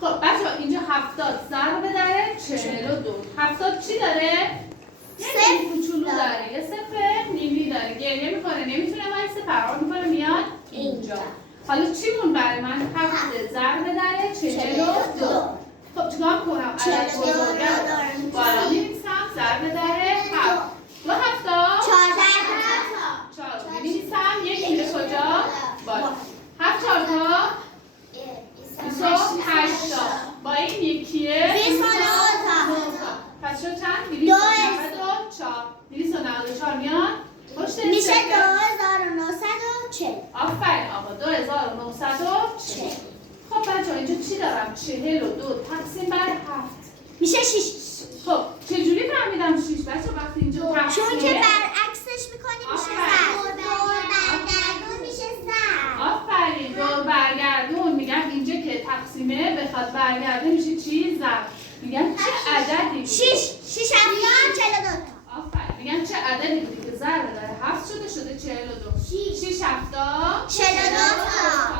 خب بچه ها اینجا 70 ضرب در 42. 70 چی داره؟ یه نیمی کوچولو داره، یه صفر نیمی داره، گریه میکنه نمیتونه وایسه، فرار میکنه میاد اینجا. حالا چی مون برای من؟ 7 ضرب در 42. خب چیکار کنم؟ عدد بزرگم بالا می‌نویسم ضرب در 7. دو هفتا 4 می‌نویسم، یک میره کجا؟ بالا. 7 4 تا 28 تا. با این یکیه 29 پس شد چند؟ 294. 294 میاد پشت میشه صفر. 2940. آفرین آقا 2940. خب بچه ها اینجا چی دارم؟ 42 تقسیم بر 7 میشه 6. خب چجوری فهمیدم 6 بچه وقتی اینجا تقسیم چون که برعکسش میکنیم میشه زد. دور برگردون میشه زد. آفرین دور برگردون میگم اینجا که تقسیمه بخواد برگرده میشه چی؟ ضرب. میگم چه عددی بود؟ 6 هفتم 42 تا. آفرین میگم چه عددی بودی که ضرب داره 7 شده 42. 6 هفتا 42 تا.